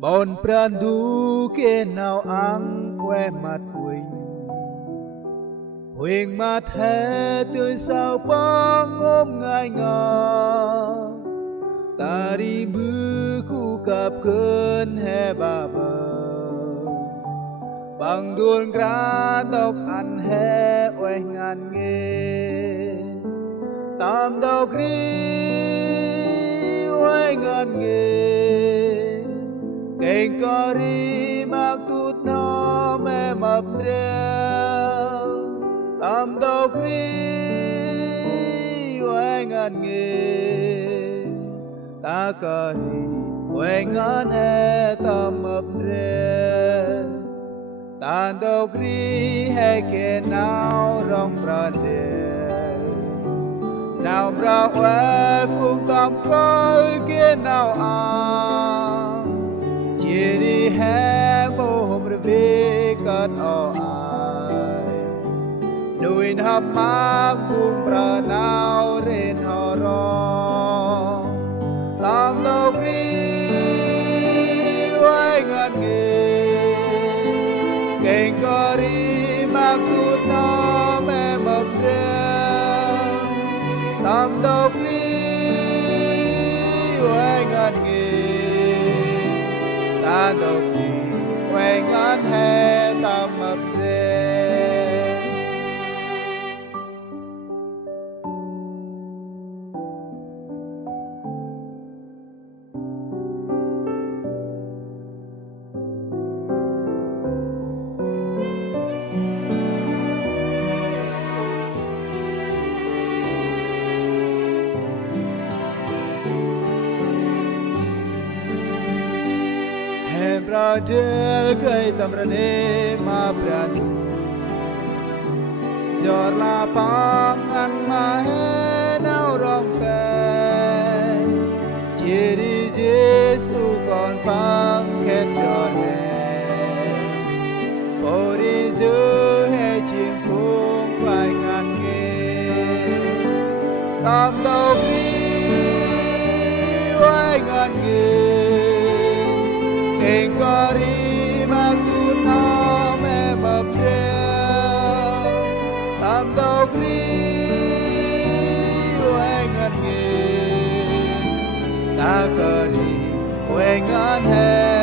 Bọn prandu kia nào ăn que mặt Huỳnh mặt hè tươi sao bóng ôm ngai ngờ ta đi mưa khu cặp cơn hè bà bờ bằng đuôn ra tóc ăn hè oai ngàn nghề tam đầu kri oai ngàn nghề kênh có ri mặc tút nó mẹ mập đeo tam đầu kri oai ngàn nghề ta có ri oai ngàn hè tam mập đeo tan đầu kri hay kẻ nào rong ra đeo nào ra oai phung tam khơi kia nào chỉ đi hè mô hôm về cất ở ai nuôi hấp má phung ra nào đến họ rong làm đầu kri oai ngàn nghề kênh có đi mặc tút nó mẹ mập đeo tam đầu kri oai ngàn nghề ta đầu kri oai ngàn hè tam mập đeo Bradel kai tamrane ma bradu jor la pang an ma he nau rong fe chiri Jesu con pang khet jor he ori ju he chim phung vai ngan nghe tam đầu kri vai ngan nghe kênh có đi mặc tút nó mẹ mập đeo tam đầu kri oai ngàn nghề ta có đi oai ngàn hè